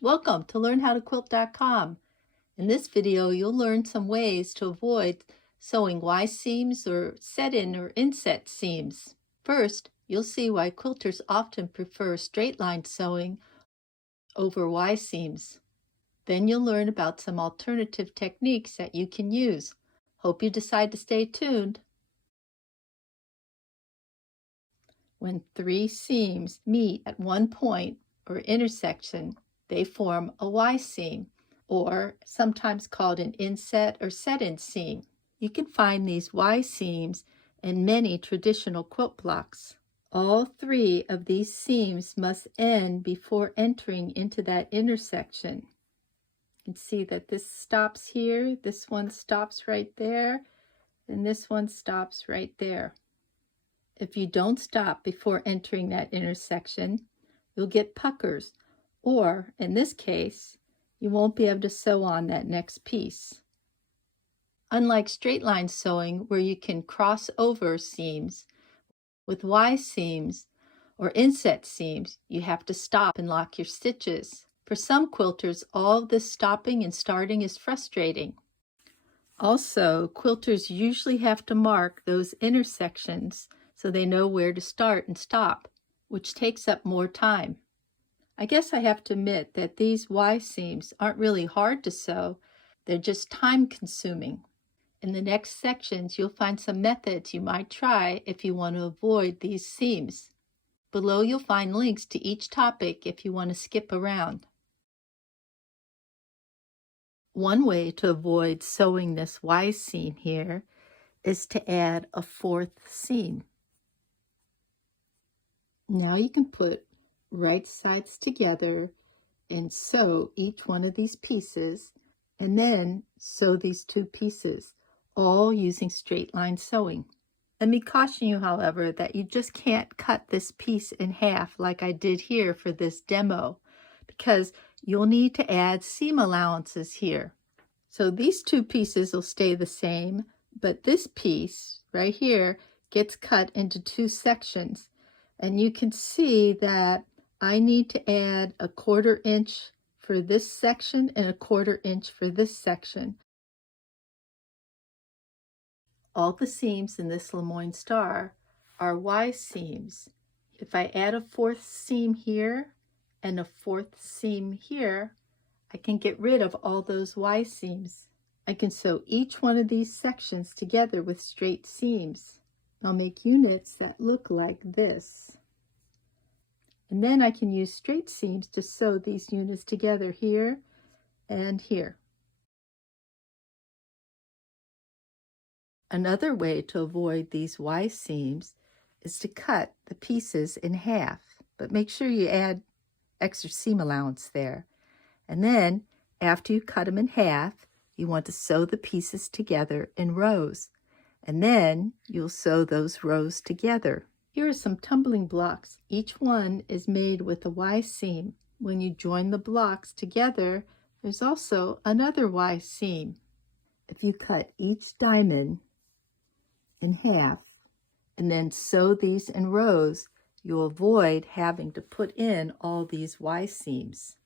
Welcome to learnhowtoquilt.com. In this video, you'll learn some ways to avoid sewing Y seams or set-in or inset seams. First, you'll see why quilters often prefer straight-line sewing over Y seams. Then you'll learn about some alternative techniques that you can use. Hope you decide to stay tuned. When three seams meet at one point or intersection, they form a Y seam, or sometimes called an inset or set-in seam. You can find these Y seams in many traditional quilt blocks. All three of these seams must end before entering into that intersection. You can see that this stops here, this one stops right there, and this one stops right there. If you don't stop before entering that intersection, you'll get puckers, or in this case, you won't be able to sew on that next piece. Unlike straight line sewing where you can cross over seams, with Y seams or inset seams, you have to stop and lock your stitches. For some quilters, all this stopping and starting is frustrating. Also, quilters usually have to mark those intersections so they know where to start and stop, which takes up more time. I guess I have to admit that these Y seams aren't really hard to sew, they're just time-consuming. In the next sections, you'll find some methods you might try if you want to avoid these seams. Below you'll find links to each topic if you want to skip around. One way to avoid sewing this Y seam here is to add a fourth seam. Now you can put right sides together and sew each one of these pieces, and then sew these two pieces, all using straight line sewing. Let me caution you, however, that you just can't cut this piece in half like I did here for this demo, because you'll need to add seam allowances here. So these two pieces will stay the same, but this piece right here gets cut into two sections. And you can see that I need to add a 1/4 inch for this section and a 1/4 inch for this section. All the seams in this Lemoyne star are Y seams. If I add a fourth seam here and a fourth seam here, I can get rid of all those Y seams. I can sew each one of these sections together with straight seams. I'll make units that look like this. And then I can use straight seams to sew these units together here and here. Another way to avoid these Y seams is to cut the pieces in half, but make sure you add extra seam allowance there. And then, after you cut them in half, you want to sew the pieces together in rows. And then you'll sew those rows together. Here are some tumbling blocks. Each one is made with a Y seam. When you join the blocks together, there's also another Y seam. If you cut each diamond in half and then sew these in rows, you'll avoid having to put in all these Y seams.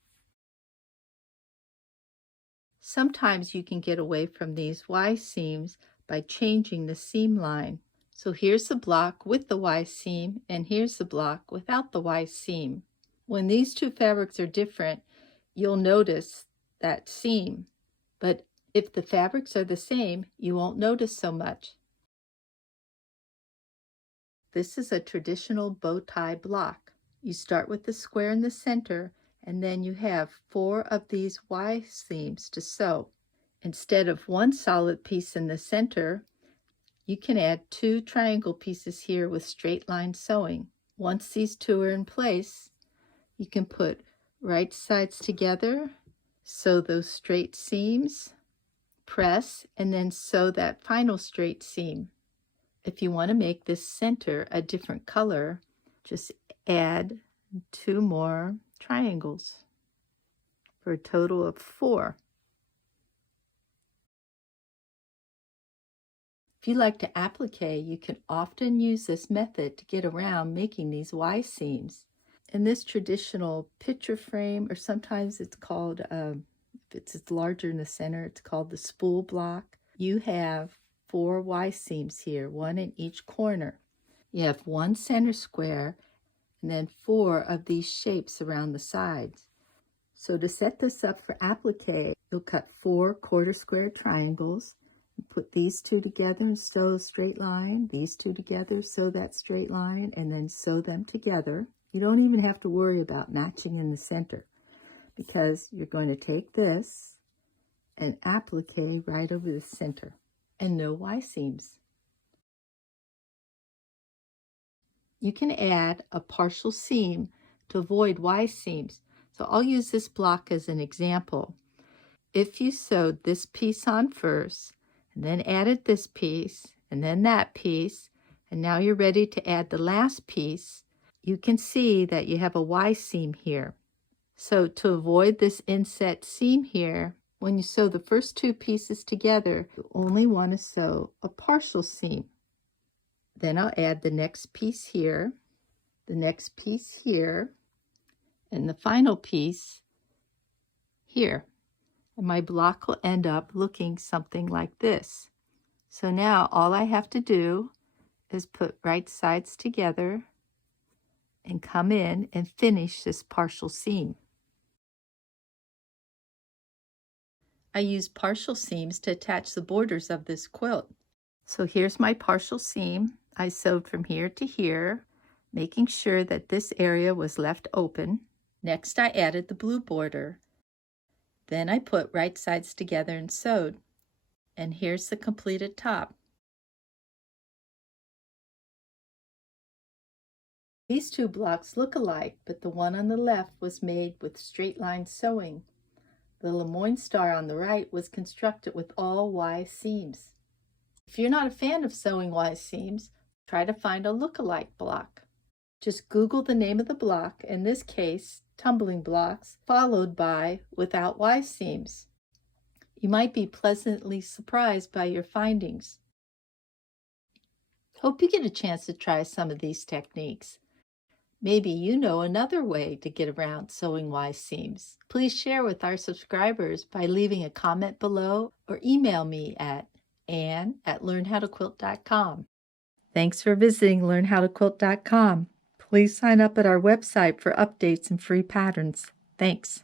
Sometimes you can get away from these Y seams by changing the seam line. So here's the block with the Y seam, and here's the block without the Y seam. When these two fabrics are different, you'll notice that seam. But if the fabrics are the same, you won't notice so much. This is a traditional bow tie block. You start with the square in the center, and then you have 4 of these Y seams to sew. Instead of one solid piece in the center, you can add 2 triangle pieces here with straight line sewing. Once these 2 are in place, you can put right sides together, sew those straight seams, press, and then sew that final straight seam. If you want to make this center a different color, just add 2 more triangles for a total of 4. If you like to applique, you can often use this method to get around making these Y seams. In this traditional picture frame, or sometimes it's called, if it's larger in the center, it's called the spool block. You have 4 Y seams here, 1 in each corner. You have 1 center square and then 4 of these shapes around the sides. So to set this up for applique, you'll cut 4 quarter square triangles, put these 2 together and sew a straight line, these 2 together, sew that straight line, and then sew them together. You don't even have to worry about matching in the center, because you're going to take this and applique right over the center, and no Y seams. You can add a partial seam to avoid Y seams. So I'll use this block as an example. If you sewed this piece on first, and then added this piece, and then that piece, and now you're ready to add the last piece, you can see that you have a Y seam here. So to avoid this inset seam here, when you sew the first 2 pieces together, you only want to sew a partial seam. Then I'll add the next piece here, the next piece here, and the final piece here. And my block will end up looking something like this. So now all I have to do is put right sides together and come in and finish this partial seam. I use partial seams to attach the borders of this quilt. So here's my partial seam. I sewed from here to here, making sure that this area was left open. Next, I added the blue border. Then I put right sides together and sewed. And here's the completed top. These 2 blocks look alike, but the one on the left was made with straight line sewing. The Lemoyne star on the right was constructed with all Y seams. If you're not a fan of sewing Y seams, try to find a look-alike block. Just Google the name of the block, in this case, tumbling blocks, followed by without Y seams. You might be pleasantly surprised by your findings. Hope you get a chance to try some of these techniques. Maybe you know another way to get around sewing Y seams. Please share with our subscribers by leaving a comment below or email me at ann@learnhowtoquilt.com. Thanks for visiting learnhowtoquilt.com. Please sign up at our website for updates and free patterns. Thanks.